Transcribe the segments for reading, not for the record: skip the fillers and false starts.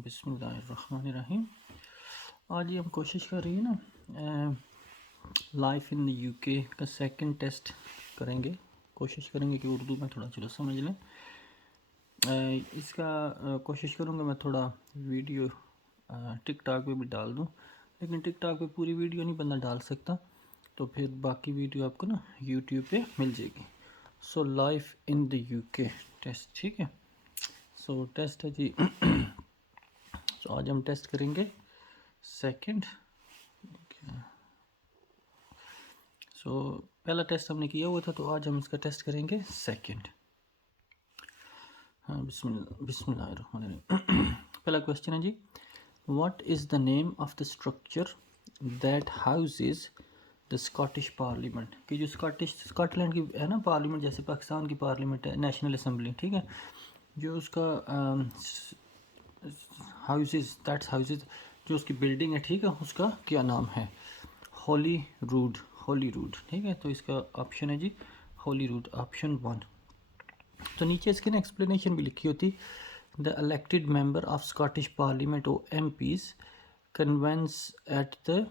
बिस्मिल्लाहिर्रहमानिर्रहीम। आज ये हम कोशिश कर रही है ना लाइफ इन द यूके का सेकंड टेस्ट करेंगे। कोशिश करेंगे कि उर्दू में थोड़ा चलो समझ लें। इसका कोशिश करूँगा मैं थोड़ा वीडियो टिकटॉक पे भी डाल दूँ, लेकिन टिकटॉक पे पूरी वीडियो नहीं बंदा डाल सकता, तो फिर बाकी वीडियो आपको ना यूट्यूब पे मिल जाएगी। So life in the UK test, ठीक है। सो टेस्ट है जी। तो आज हम टेस्ट करेंगे सेकंड। सो पहला टेस्ट हमने किया हुआ था, तो आज हम इसका टेस्ट करेंगे सेकंड। हाँ, बिस्मिल्लाहिर्रहमानिर्रहीम। पहला क्वेश्चन है जी, what is the name of the structure that houses the Scottish parliament. कि जो स्कॉटलैंड की है ना पार्लियामेंट, जैसे पाकिस्तान की पार्लियामेंट है, नेशनल असम्बली, ठीक है। जो उसका हाउसेस जो उसकी बिल्डिंग है, ठीक है, उसका क्या नाम है? होली रूड, ठीक है। तो इसका ऑप्शन है जी होली रूड, ऑप्शन 1। तो नीचे इसकी ना एक्सप्लेनेशन भी लिखी होती, the elected member of Scottish parliament ओ MPs convenes at the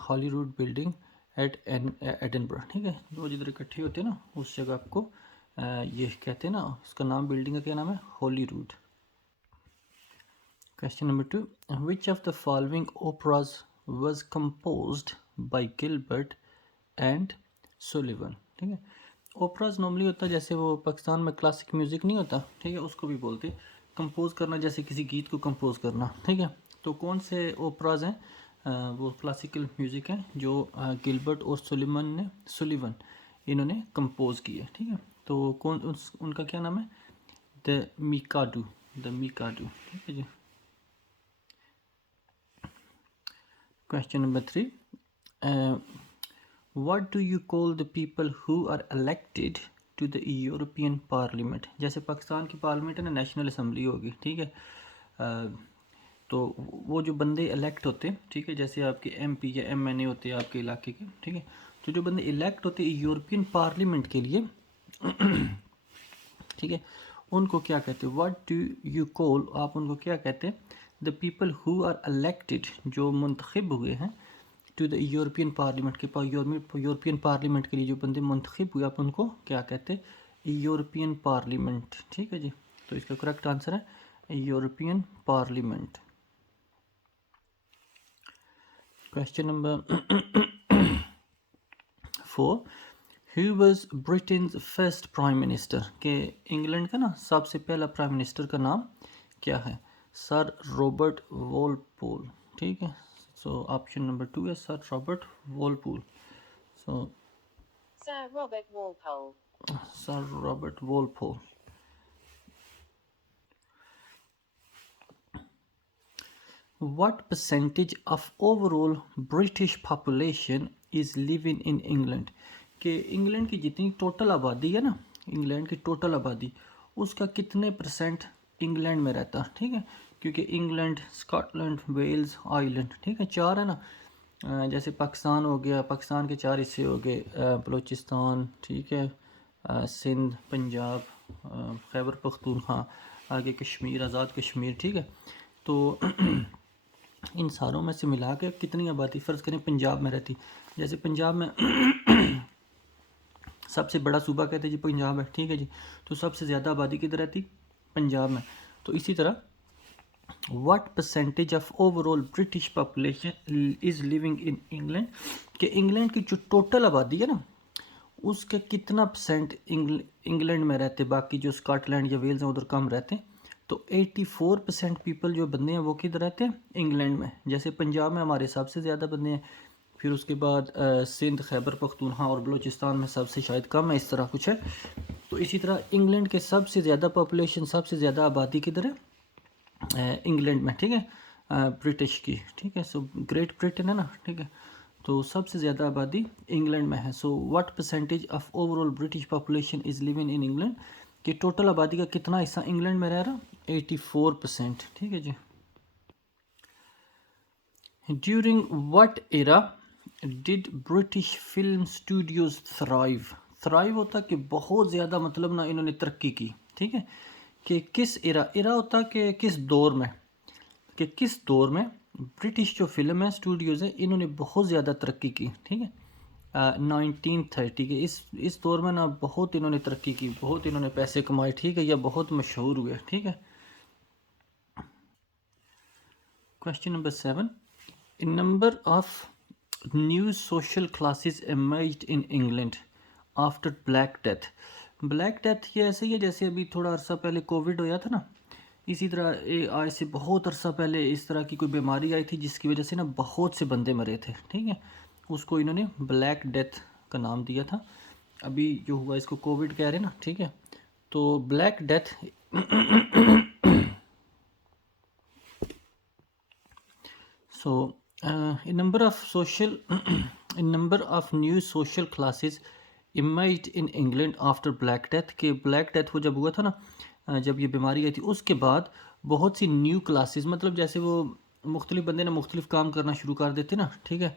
Hollywood building at Edinburgh, ठीक है। वो जिधर इकट्ठे होते हैं ना, उस जगह आपको ये कहते हैं ना, उसका नाम बिल्डिंग का क्या नाम है? होलीवुड। Question number 2. Which of the following operas was composed by Gilbert and Sullivan? ठीक है। ओपराज नॉर्मली होता है जैसे वो पाकिस्तान में क्लासिक म्यूज़िक नहीं होता, ठीक है, उसको भी बोलते हैं कंपोज करना, जैसे किसी गीत को कंपोज करना, ठीक है। तो कौन से ओपराज हैं? वो क्लासिकल म्यूज़िक हैं जो गिलबर्ट और सुलिवन इन्होंने कंपोज किए, ठीक है। तो उनका क्या नाम है? द मिकाडू, ठीक है जी। Question number 3. What do you call the people who are elected to the European Parliament? जैसे पाकिस्तान की पार्लियामेंट है ना, नेशनल असम्बली होगी, ठीक है। तो वो जो बंदे इलेक्ट होते हैं, ठीक है, जैसे आपके MP या MNA होते हैं आपके इलाके के, ठीक है। तो जो बंदे इलेक्ट होते हैं यूरोपियन पार्लियामेंट के लिए, ठीक है, उनको क्या कहते हैं? व्हाट डू यू कॉल, आप उनको क्या कहते हैं? The people who are elected, जो मुंतखब हुए हैं, टू द यूरोपियन पार्लियामेंट के यूरोपियन पार्लियामेंट के लिए जो बंदे मुंतखब हुए, आप उनको क्या कहते हैं? यूरोपियन पार्लियामेंट, ठीक है जी। तो इसका करेक्ट आंसर है European parliament. Question number 4. Who was Britain's first prime minister? के इंग्लैंड का ना सबसे पहला प्राइम मिनिस्टर का नाम क्या है? सर रॉबर्ट वॉलपोल, ठीक है। सो ऑप्शन नंबर 2 है sir Robert Walpole. So Sir Robert Walpole. Sir Robert Walpole. What percentage of overall British population is living in England? कि इंग्लैंड की जितनी टोटल आबादी है ना, इंग्लैंड की टोटल आबादी, उसका कितने परसेंट इंग्लैंड में रहता है, ठीक है। क्योंकि इंग्लैंड, स्कॉटलैंड, वेल्स, आयरलैंड, ठीक है, 4 है ना। जैसे पाकिस्तान हो गया, पाकिस्तान के 4 हिस्से हो गए, बलूचिस्तान, ठीक है, सिंध, पंजाब, खैबर पख्तूनख्वा, आगे कश्मीर, आज़ाद कश्मीर, ठीक है। तो इन सारों में से मिला के कितनी आबादी फ़र्ज़ करें पंजाब में रहती, जैसे पंजाब में सबसे बड़ा सूबा कहते हैं जी पंजाब है, ठीक है जी। तो सबसे ज़्यादा आबादी किधर रहती? पंजाब में। तो इसी तरह what percentage of overall British population is living in England, कि इंग्लैंड की जो टोटल आबादी है ना, उसके कितना परसेंट इंग्लैंड में रहते, बाकी जो स्कॉटलैंड या वेल्स हैं उधर कम रहते हैं। तो 84% पीपल जो बंदे हैं वो किधर रहते हैं? इंग्लैंड में। जैसे पंजाब में हमारे सबसे ज़्यादा बंदे हैं, फिर उसके बाद सिंध, खैबर पख्तूनख्वा और बलूचिस्तान में सबसे शायद कम है, इस तरह कुछ है। तो इसी तरह इंग्लैंड के सबसे ज़्यादा पॉपुलेशन, सबसे ज़्यादा आबादी किधर है? इंग्लैंड में, ठीक है, ब्रिटिश की, ठीक है। सो ग्रेट ब्रिटेन है ना, ठीक है। तो सबसे ज़्यादा आबादी इंग्लैंड में है। So what percentage of overall British population is living in England, कि टोटल आबादी का कितना हिस्सा इंग्लैंड में रह रहा? 84%, ठीक है जी। During what era did British film studios thrive होता कि बहुत ज़्यादा, मतलब ना इन्होंने तरक्की की, ठीक है। कि किस एरा होता कि किस दौर में? कि किस दौर में ब्रिटिश जो फिल्म है स्टूडियोज़ है इन्होंने बहुत ज़्यादा तरक्की की, ठीक है। 1930 के इस दौर में ना बहुत इन्होंने तरक्की की, बहुत इन्होंने पैसे कमाए, ठीक है, या बहुत मशहूर हुए, ठीक है। Question number 7, a number of new social classes emerged in England after Black Death. Black Death ये ऐसे ही है जैसे अभी थोड़ा अरसा पहले कोविड होया था ना, इसी तरह आज से बहुत अरसा पहले इस तरह की कोई बीमारी आई थी जिसकी वजह से ना बहुत से बंदे मरे थे, ठीक है। उसको इन्होंने ब्लैक डेथ का नाम दिया था। अभी जो हुआ इसको कोविड कह रहे हैं ना, ठीक है। तो black death So, a number of social, a number of new social classes emerged in England after Black Death. के Black Death वो जब हुआ था ना, जब ये बीमारी आई थी उसके बाद बहुत सी न्यू क्लासेस, मतलब जैसे वो मुख्तलिफ बंदे ना मुख्तलिफ काम करना शुरू कर देते ना, ठीक है,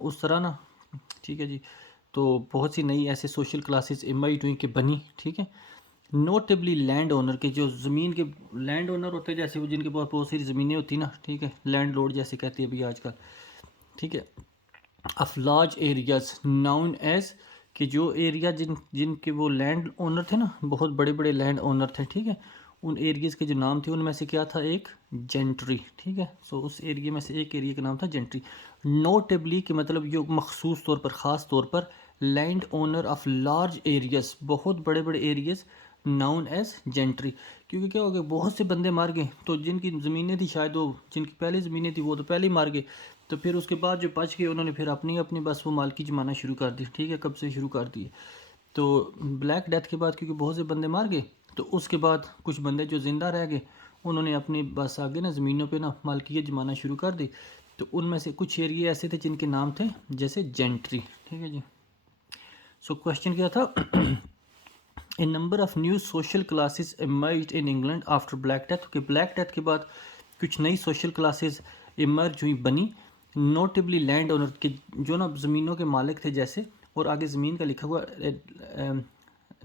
उस तरह ना, ठीक है जी। तो बहुत सी नई ऐसे सोशल क्लासेस इमर्ज हुई कि बनी, ठीक है। नोटेबली लैंड ओनर के, जो ज़मीन के लैंड ओनर होते हैं, जैसे वो जिनके पास बहुत सारी ज़मीनें होती ना, ठीक है, लैंड लॉर्ड जैसे कहते हैं अभी आजकल, ठीक है। Of large areas known as, कि जो एरिया जिनके वो लैंड ओनर थे ना, बहुत बड़े बड़े लैंड ओनर थे, ठीक है, उन एरियाज़ के जो नाम थे उनमें से क्या था, एक जेंट्री, ठीक है। सो उस एरिया में से एक एरिया का नाम था जेंट्री। नोटेबली के मतलब जो मखसूस तौर पर, ख़ास तौर पर, land owner of large areas, बहुत बड़े बड़े एरियाज, नाउन एज जेंट्री। क्योंकि क्या हो गया, बहुत से बंदे मार गए, तो जिनकी ज़मीनें थी शायद वो, जिनकी पहले ज़मीनें थी वो तो पहले ही मार गए, तो फिर उसके बाद जो बच गए उन्होंने फिर अपनी अपनी बस वो मालकी जमाना शुरू कर दी, ठीक है, कब से शुरू कर दिए। तो ब्लैक डेथ के बाद क्योंकि बहुत से बंदे मार गए, तो उसके बाद कुछ बंदे जो ज़िंदा रह गए उन्होंने अपनी बस आगे ना ज़मीनों पे ना मालकियत जमाना शुरू कर दी। तो उनमें से कुछ एरिया ऐसे थे जिनके नाम थे जैसे जेंट्री, ठीक है जी। सो क्वेश्चन क्या था, a number of new social classes emerge in England after black death, कि ब्लैक डेथ के बाद कुछ नई सोशल क्लासेस इमर्ज हुई, बनी। नोटेबली लैंड ओनर के, जो ना ज़मीनों के मालिक थे जैसे, और आगे ज़मीन का लिखा हुआ,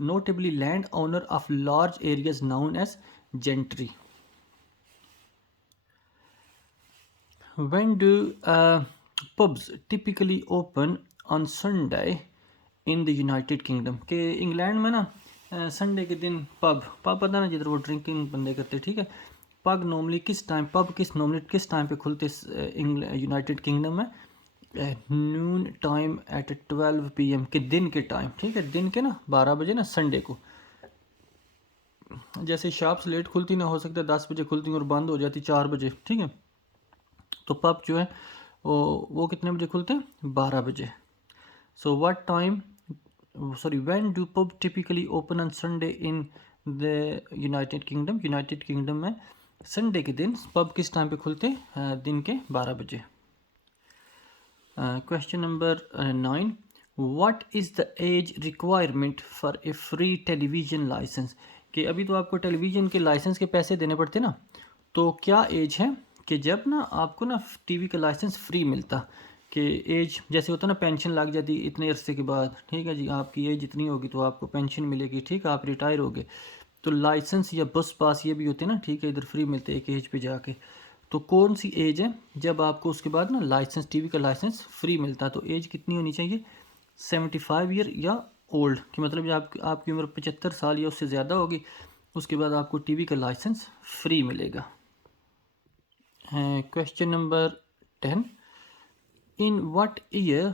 notably land owner of large areas known as gentry. When do pubs typically open on Sunday in the United Kingdom? के इंग्लैंड में ना संडे के दिन पब पता ना जिधर वो ड्रिंकिंग बंदे करते, ठीक है, पब नॉर्मली किस टाइम पे खुलते यूनाइटेड किंगडम में, नून टाइम एट 12 PM के दिन के टाइम, ठीक है, दिन के ना 12 बजे ना संडे को। जैसे शॉप्स लेट खुलती ना, हो सकता है 10 बजे खुलती और बंद हो जाती 4 बजे, ठीक है। तो पब जो है वो कितने बजे खुलते हैं, 12 बजे। So what time, sorry, when do pub typically open on Sunday in the United kingdom में संडे के दिन पब किस टाइम पे खुलते हैं, दिन के 12 बजे। Question number 9, what is the age requirement for a free television licence, कि अभी तो आपको टेलीविज़न के लाइसेंस के पैसे देने पड़ते ना, तो क्या एज है कि जब ना आपको ना टीवी का लाइसेंस फ्री मिलता, कि एज जैसे होता ना पेंशन लग जाती इतने अरसे के बाद, ठीक है जी, आपकी एज इतनी होगी तो आपको पेंशन मिलेगी, ठीक है, आप रिटायर हो गए, तो लाइसेंस या बस पास ये भी होते हैं ना, ठीक है, इधर फ्री मिलते एक एज पे जाके। तो कौन सी एज है जब आपको उसके बाद ना लाइसेंस, टीवी का लाइसेंस फ्री मिलता, तो एज कितनी होनी चाहिए, 75 ईयर या ओल्ड, कि मतलब जब आपकी उम्र 75 साल या उससे ज़्यादा होगी, उसके बाद आपको टीवी का लाइसेंस फ्री मिलेगा। Question number 10, in what year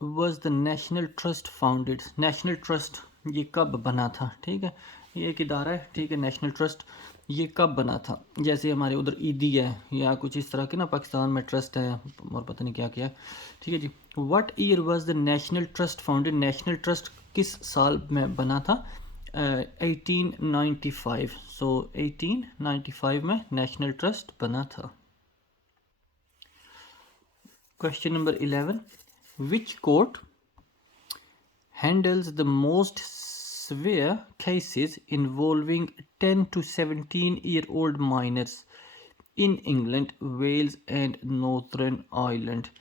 was the national trust founded, national trust ये कब बना था, ठीक है, ये एक इदारा है, ठीक है, नेशनल ट्रस्ट ये कब बना था। जैसे हमारे उधर ईदी है या कुछ इस तरह के ना, पाकिस्तान में ट्रस्ट है और पता नहीं क्या क्या है, ठीक है जी। What year was the national trust founded, national trust किस साल में बना था, 1895। सो 1895 में नेशनल ट्रस्ट बना था। Question number 11, which court handles the most severe cases involving 10 to 17-year-old minors in England, Wales and Northern Ireland,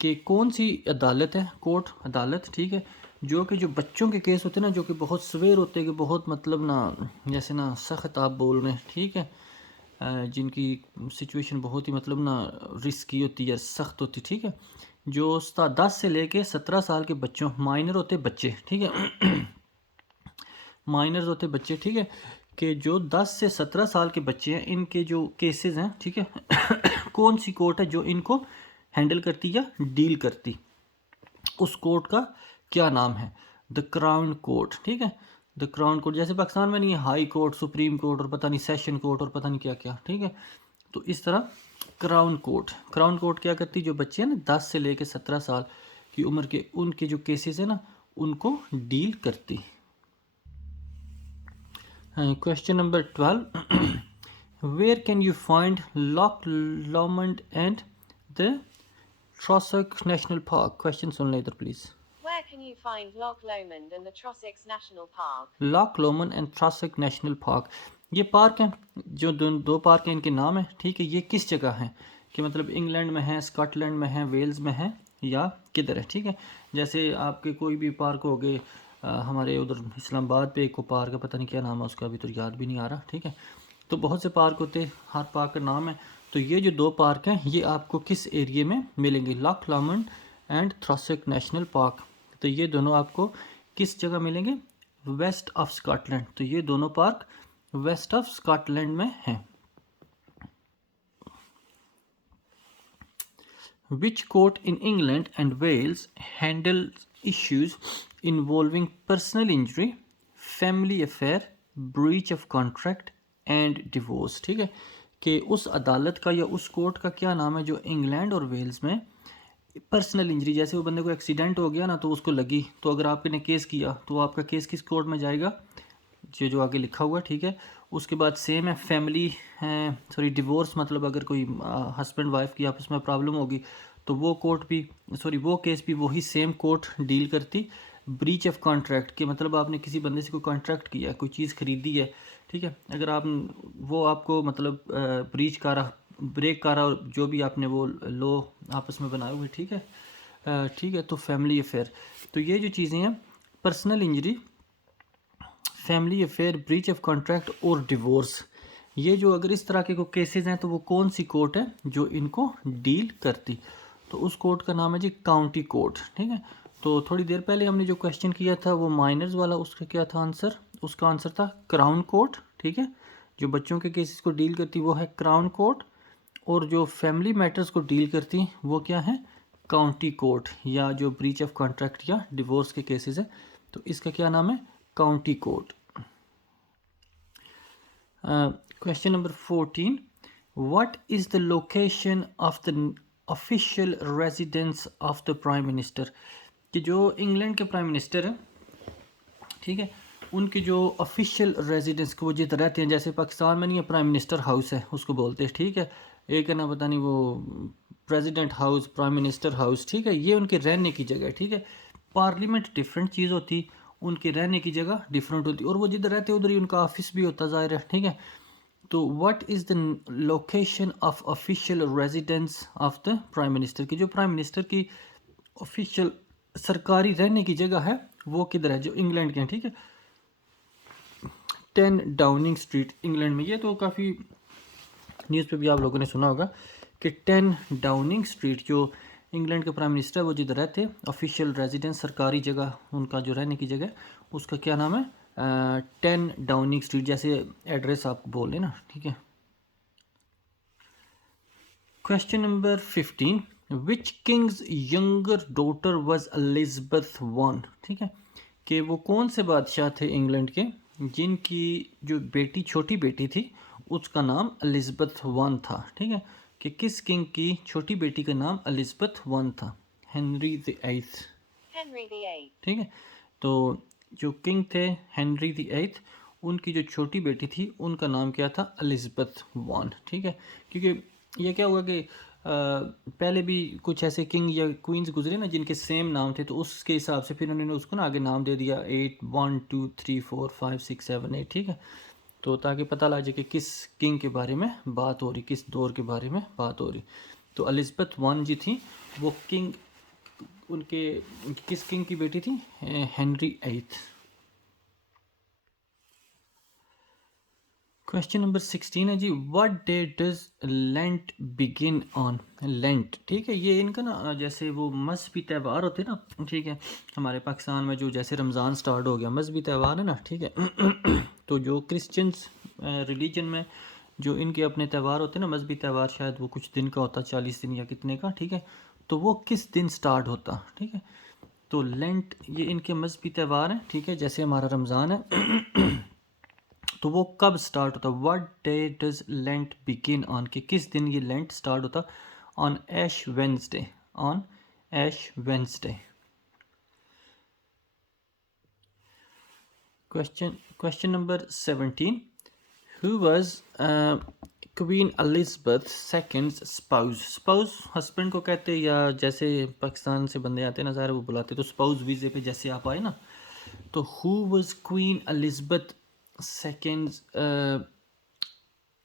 कि कौन सी अदालत है, कोर्ट अदालत, ठीक है, जो कि जो बच्चों के केस होते हैं ना, जो कि बहुत सवेर होते हैं, कि बहुत मतलब ना, जैसे ना सख्त आप बोल रहे हैं, ठीक है, जिनकी सिचुएशन बहुत ही मतलब ना रिस्की होती है, सख्त होती, ठीक है, जो 10 से लेके 17 साल के बच्चों, माइनर होते बच्चे, ठीक है माइनर्स होते बच्चे, ठीक है, कि जो 10 से 17 साल के बच्चे हैं, इनके जो केसेस हैं, ठीक है कौन सी कोर्ट है जो इनको हैंडल करती या डील करती, उस कोर्ट का क्या नाम है? द क्राउन कोर्ट, ठीक है, द क्राउन कोर्ट। जैसे पाकिस्तान में नहीं है हाई कोर्ट, सुप्रीम कोर्ट और पता नहीं सेशन कोर्ट और पता नहीं क्या क्या, ठीक है, तो इस तरह क्राउन कोर्ट, क्राउन कोर्ट क्या करती, जो बच्चे हैं ना 10 से लेकर 17 साल की उम्र के, उनके जो केसेस है ना उनको डील करती। Question number 12 where can you find Loch Lomond and the Trossachs national park? Question सुन ले इधर please. Where can you find Loch Lomond and the Trossachs National Park? Loch Lomond and Trossachs national Park, ये park हैं, जो दो park हैं, इनके नाम है, ठीक है, ये किस जगह हैं, कि मतलब इंग्लैंड में है, स्कॉटलैंड में है, वेल्स में है, या किधर है, ठीक है। जैसे आपके कोई भी पार्क हो गए, हमारे उधर इस्लामाबाद पे एक पार्क है, पता नहीं क्या नाम है उसका, अभी तो याद भी नहीं आ रहा, ठीक है, तो बहुत से पार्क होते हैं, हर पार्क का नाम है। तो ये जो दो पार्क हैं ये आपको किस एरिया में मिलेंगे? Lock Lomond and थ्रॉसक national park, तो ये दोनों आपको किस जगह मिलेंगे? वेस्ट ऑफ स्कॉटलैंड, तो ये दोनों पार्क वेस्ट ऑफ स्कॉटलैंड में हैं। Which court in England and Wales handles issues involving personal injury, family affair, breach of contract and divorce? ठीक है, कि उस अदालत का या उस कोर्ट का क्या नाम है जो इंग्लैंड और वेल्स में पर्सनल इंजरी, जैसे वो बंदे को एक्सीडेंट हो गया ना तो उसको लगी, तो अगर आपने केस किया तो आपका केस किस कोर्ट में जाएगा? जो आगे लिखा हुआ है, ठीक है। उसके बाद सेम है फैमिली, सॉरी डिवोर्स, मतलब अगर कोई हस्बैंड वाइफ की आपस में प्रॉब्लम होगी तो वो कोर्ट भी, सॉरी वो केस भी वही सेम कोर्ट डील करती। ब्रीच ऑफ कॉन्ट्रैक्ट के मतलब आपने किसी बंदे से कोई कॉन्ट्रैक्ट किया, कोई चीज़ खरीदी है, ठीक है, अगर आप वो आपको मतलब ब्रीच कर रहा, ब्रेक कर रहा, और जो भी आपने वो लो आपस में बनाए हुए, ठीक है, ठीक है, तो फैमिली अफेयर, तो ये जो चीज़ें हैं personal injury, family affair, breach of contract और डिवोर्स, ये जो अगर इस तरह के कोई केसेस हैं तो वो कौन सी कोर्ट है जो इनको डील करती? तो उस कोर्ट का नाम है जी काउंटी कोर्ट, ठीक है। तो थोड़ी देर पहले हमने जो क्वेश्चन किया था वो माइनर्स वाला, उसका क्या था आंसर? उसका आंसर था क्राउन कोर्ट, ठीक है, जो बच्चों के केसेस को डील करती वो है क्राउन कोर्ट, और जो फैमिली मैटर्स को डील करती वो क्या है? काउंटी कोर्ट, या जो ब्रीच ऑफ कॉन्ट्रैक्ट या डिवोर्स के केसेस है तो इसका क्या नाम है? County court. Question number 14. What is the location of the official residence of the Prime Minister? कि जो इंग्लैंड के प्राइम मिनिस्टर हैं, ठीक है, उनकी जो ऑफिशियल रेजिडेंस को वो जिधर रहते हैं, जैसे पाकिस्तान में नहीं है प्राइम मिनिस्टर हाउस है उसको बोलते हैं, ठीक है, एक है ना पता नहीं वो president house, prime minister house, ठीक है, ये उनके रहने की जगह है, ठीक है। पार्लियामेंट डिफरेंट चीज़ होती, उनके रहने की जगह डिफरेंट होती, और वो जिधर रहते हैं उधर ही उनका ऑफिस भी होता ज़ाहिर है, ठीक है। तो what is the location of official residence of the prime minister, की जो प्राइम मिनिस्टर की ऑफिशियल सरकारी रहने की जगह है वो किधर है, जो इंग्लैंड के हैं, ठीक है। 10 डाउनिंग स्ट्रीट इंग्लैंड में, ये तो काफ़ी न्यूज़ पे भी आप लोगों ने सुना होगा कि 10 डाउनिंग स्ट्रीट जो इंग्लैंड के प्राइम मिनिस्टर वो जिधर रहते, ऑफिशियल रेजिडेंस, सरकारी जगह, उनका जो रहने की जगह, उसका क्या नाम है? 10 डाउनिंग स्ट्रीट, जैसे एड्रेस आप बोल लें ना, ठीक है। Question number 15. Which Kings younger daughter was Elizabeth one, ठीक है, कि वो कौन से बादशाह थे इंग्लैंड के जिनकी जो बेटी, छोटी बेटी थी, उसका नाम एलिजबेथ वन था, ठीक है, कि किस किंग की छोटी बेटी का नाम एलिजबेथ वन था? Henry the eighth, Henry VIII. ठीक है। तो जो किंग थे हेनरी द एथ, उनकी जो छोटी बेटी थी उनका नाम क्या था? एलिजबेथ वन, ठीक है, क्योंकि ये क्या हुआ कि पहले भी कुछ ऐसे किंग या क्वींस गुजरे ना जिनके सेम नाम थे, तो उसके हिसाब से फिर उन्होंने उसको ना आगे नाम दे दिया 8 1 2 3 4 5 6 7 8, ठीक है, तो ताकि पता लग जाए कि किस किंग के बारे में बात हो रही, किस दौर के बारे में बात हो रही। तो एलिजबेथ वन जी थी वो किंग, उनके किस किंग की बेटी थी? हेनरी एथ। क्वेश्चन नंबर 16 है जी, what day does Lent begin on. Lent, ठीक है, ये इनका ना जैसे वो मजहबी त्यौहार होते हैं ना, ठीक है, हमारे पाकिस्तान में जो जैसे रमज़ान स्टार्ट हो गया, मजहबी त्यौहार है ना, ठीक है। तो जो क्रिश्चियंस रिलीजन में जो इनके अपने त्यौहार होते हैं ना, मजहबी त्यौहार, शायद वो कुछ दिन का होता, 40 दिन या कितने का, ठीक है, तो वो किस दिन स्टार्ट होता, ठीक है। तो लेंट ये इनके मजहबी त्यौहार हैं, ठीक है, जैसे हमारा रमज़ान है। तो वो कब स्टार्ट होता, what day does Lent begin on, कि किस दिन ये लेंट स्टार्ट होता। On Ash Wednesday, on Ash Wednesday. Question number 17, who was Queen Elizabeth second spouse. Spouse husband को कहते हैं, या जैसे पाकिस्तान से बंदे आते हैं ना सारे, वो बुलाते तो स्पाउस वीज़े पे जैसे आप आए ना, तो who was Queen Elizabeth second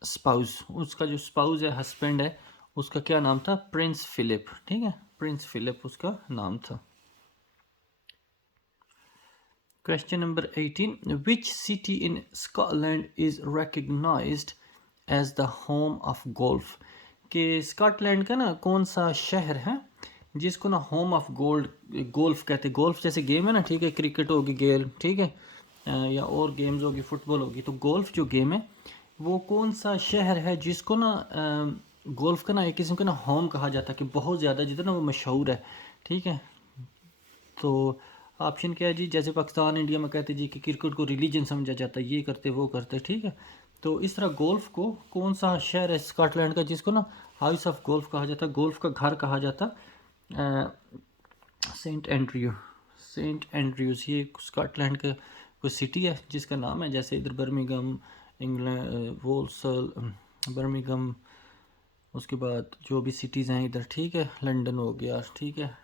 spouse, उसका जो स्पाउस है, हस्बैंड है, उसका क्या नाम था, प्रिंस फिलिप, ठीक है, प्रिंस फिलिप उसका नाम था। Question number 18, which city in Scotland is recognised as the home of golf, के स्कॉटलैंड का ना कौन सा शहर है जिसको ना होम ऑफ गोल्फ कहते हैं। गोल्फ जैसे गेम है ना, ठीक है, क्रिकेट होगी गेम, ठीक है, या और गेम्स होगी, फुटबॉल होगी, तो गोल्फ जो गेम है वो कौन सा शहर है जिसको ना गोल्फ का ना एक किस्म का ना होम कहा जाता है, कि बहुत ज़्यादा जितना वो मशहूर है, ठीक है। तो ऑप्शन क्या है जी, जैसे पाकिस्तान इंडिया में कहते जी कि क्रिकेट को रिलीजन समझा जाता है, ये करते वो करते, ठीक है। तो इस तरह गोल्फ को कौन सा शहर है स्कॉटलैंड का जिसको ना हाउस ऑफ गोल्फ कहा जाता, गोल्फ का घर कहा जाता। सेंट एंड्रयू, सेंट एंड्रयूज़, ये स्कॉटलैंड का कोई सिटी है जिसका नाम है, जैसे इधर बर्मिंघम, इंग्लैंड, वोल्सल, बर्मिंघम, उसके बाद जो भी सिटीज़ हैं इधर, ठीक है, लंदन हो गया, ठीक है।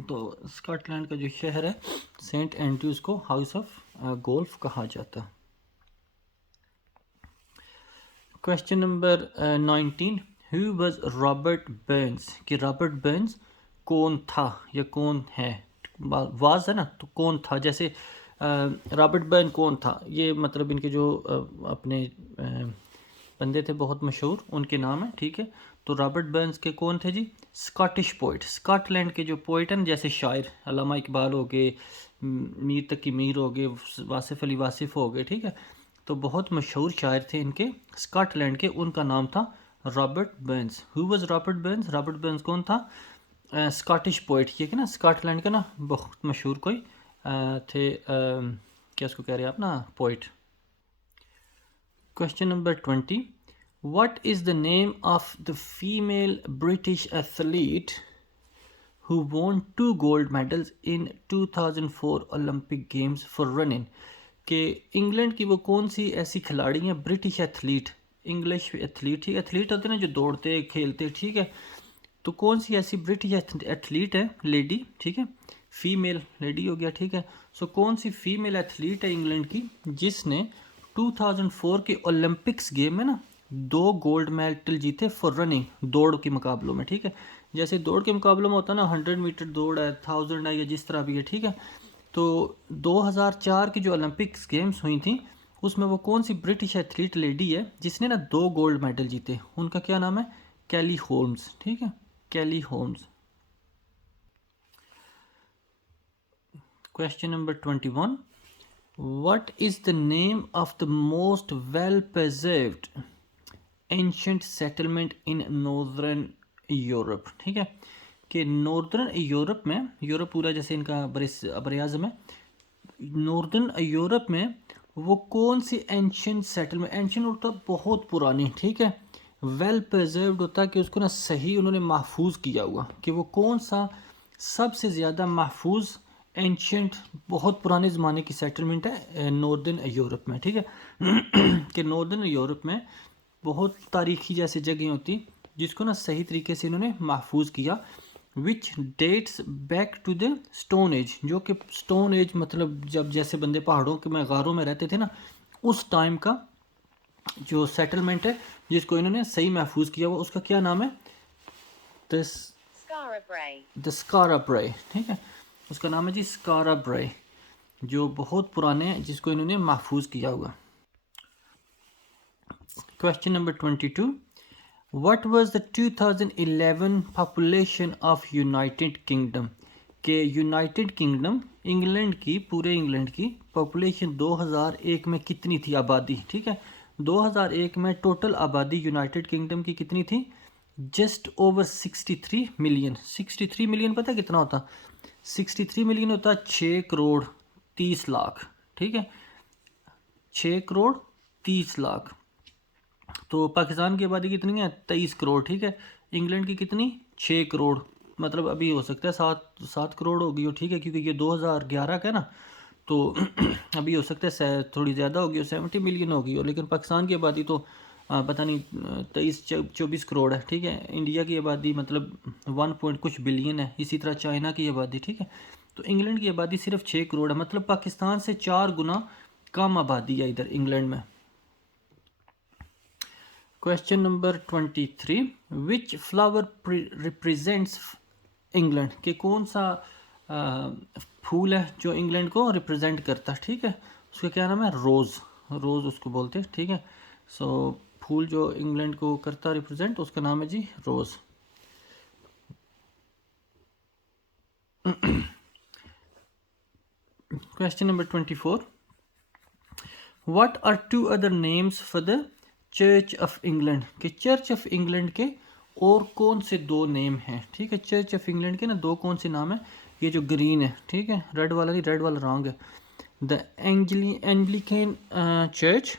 तो स्कॉटलैंड का जो शहर है सेंट एंड्रयूज़ को हाउस ऑफ गोल्फ कहा जाता। Question number 19, who was Robert Burns, कि रॉबर्ट बर्न्स कौन था या कौन है, वाज है ना, तो कौन था, जैसे रॉबर्ट बर्न कौन था, ये मतलब इनके जो अपने बंदे थे बहुत मशहूर, उनके नाम है, ठीक है। तो रॉबर्ट बर्न्स के कौन थे जी, स्कॉटिश पोइट, स्कॉटलैंड के जो पोइट हैं जैसे शायर, अल्लामा इकबाल हो गए, मीर तकी मीर हो गए, वासिफ अली वासिफ हो गए, ठीक है। तो बहुत मशहूर शायर थे इनके स्कॉटलैंड के, उनका नाम था Robert Burns. Who was Robert Burns, Robert Burns कौन था, स्कॉटिश पोइट, ये कि ना स्कॉटलैंड का ना बहुत मशहूर कोई थे, क्या उसको कह रहे हैं आप ना, poet. Question number 20, what is the name of the female British athlete who won 2 gold medals in 2004 Olympic Games for running, कि इंग्लैंड की वो कौन सी ऐसी खिलाड़ी है, ब्रिटिश एथलीट, इंग्लिश एथलीट, ठीक, एथलीट होते हैं ना जो दौड़ते खेलते, ठीक है। तो कौन सी ऐसी ब्रिटिश एथलीट है, लेडी, ठीक है, फीमेल लेडी हो गया, ठीक है। सो कौन सी फीमेल एथलीट है इंग्लैंड की जिसने 2004 के ओलंपिक्स गेम में ना 2 गोल्ड मेडल जीते फॉर रनिंग, दौड़ के मुकाबलों में, ठीक है। जैसे दौड़ के मुकाबलों में होता है ना, 100 मीटर दौड़ है, 1000 है, या जिस तरह भी है, ठीक है। तो 2004 की जो ओलंपिक्स गेम्स हुई थी उसमें वो कौन सी ब्रिटिश एथलीट लेडी है जिसने ना 2 गोल्ड मेडल जीते, उनका क्या नाम है, कैली होम्स, ठीक है, Kelly Holmes. Question number 21, what is the name of the most well preserved ancient settlement in northern Europe, ठीक है, कि नॉर्दर्न यूरोप में, यूरोप पूरा जैसे इनका बर आज़म है, नॉर्दर्न यूरोप में वो कौन सी एंशंट सेटलमेंट, एंशंट होता बहुत पुरानी, ठीक है, वेल प्रिजर्व्ड होता है कि उसको ना सही उन्होंने महफूज किया हुआ, कि वो कौन सा सबसे ज़्यादा महफूज एंशंट बहुत पुराने ज़माने की सेटलमेंट है नॉर्दर्न यूरोप में, ठीक है। कि नॉर्दर्न यूरोप में बहुत तारीखी जैसी जगह होती जिसको ना सही तरीके से इन्होंने महफूज किया, which dates back to the stone age, जो कि स्टोन एज मतलब जब जैसे बंदे पहाड़ों के में गारों में रहते थे ना, उस टाइम का जो सेटलमेंट है जिसको इन्होंने सही महफूज किया हुआ, उसका क्या नाम है, द स्कारा ब्रे, ठीक है, उसका नाम है जी स्कारा ब्रे, जो बहुत पुराने हैं जिसको इन्होंने महफूज किया हुआ। Question number 22, what was the 2011 population of United kingdom? के यूनाइटेड किंगडम इंग्लैंड की, पूरे इंग्लैंड की पॉपुलेशन 2001 में कितनी थी आबादी? ठीक है, 2001 में टोटल आबादी यूनाइटेड किंगडम की कितनी थी? Just over 63 million. 63 मिलियन पता है कितना होता? 63 मिलियन होता 6 करोड़ 30 लाख। ठीक है, 6 करोड़ 30 लाख। तो पाकिस्तान की आबादी कितनी है? 23 करोड़। ठीक है, इंग्लैंड की कितनी? 6 करोड़। मतलब अभी हो सकता है 7 करोड़ हो गई हो। ठीक है, क्योंकि ये 2011 का है ना, तो अभी हो सकता है थोड़ी ज़्यादा होगी हो, 70 मिलियन होगी हो। लेकिन पाकिस्तान की आबादी तो पता नहीं 23-24 करोड़ है। ठीक है, इंडिया की आबादी मतलब 1 पॉइंट कुछ बिलियन है। इसी तरह चाइना की आबादी। ठीक है, तो इंग्लैंड की आबादी सिर्फ 6 करोड़ है, मतलब पाकिस्तान से 4 गुना कम आबादी है इधर इंग्लैंड में। क्वेश्चन नंबर 23, विच फ्लावर रिप्रेजेंट्स इंग्लैंड? के कौन सा फूल है जो इंग्लैंड को रिप्रेजेंट करता है? ठीक है, उसका क्या नाम है? रोज़। रोज़ उसको बोलते हैं। ठीक है, सो फूल जो इंग्लैंड को करता रिप्रेजेंट, उसका नाम है जी rose. Question number 24, what are 2 other names for the Church of England? के चर्च ऑफ इंग्लैंड के और कौन से 2 नेम हैं? ठीक है, चर्च ऑफ इंग्लैंड के ना 2 कौन से नाम है? ये जो ग्रीन है, ठीक है, रेड वाला नहीं, रेड वाला रॉन्ग है। The Anglican Church,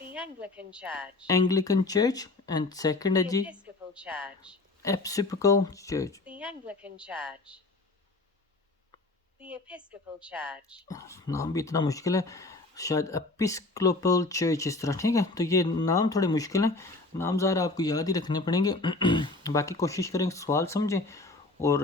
The Anglican Church. Anglican Church, and second है The जी Episcopal Church. Episcopal Church. The Anglican Church. The Episcopal Church. नाम भी इतना मुश्किल है, शायद एपिस्कोपल चर्च इस तरह। ठीक है, तो ये नाम थोड़े मुश्किल हैं, नाम ज़रा आपको याद ही रखने पड़ेंगे। बाकी कोशिश करें सवाल समझें और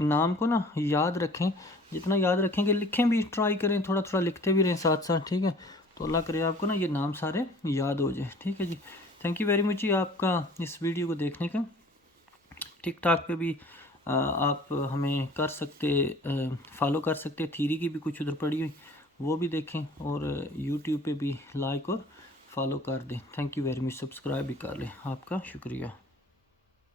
नाम को ना याद रखें, जितना याद रखेंगे लिखें भी ट्राई करें, थोड़ा थोड़ा लिखते भी रहें साथ साथ। ठीक है, तो अल्लाह करे आपको ना ये नाम सारे याद हो जाए। ठीक है जी, थैंक यू वेरी मच जी आपका इस वीडियो को देखने का। टिकटॉक पे भी आप हमें कर सकते, फॉलो कर सकते, थीरी की भी कुछ उधर पड़ी हुई वो भी देखें, और यूट्यूब पे भी लाइक और फॉलो कर दें। Thank you very much, subscribe भी कर लें। आपका शुक्रिया।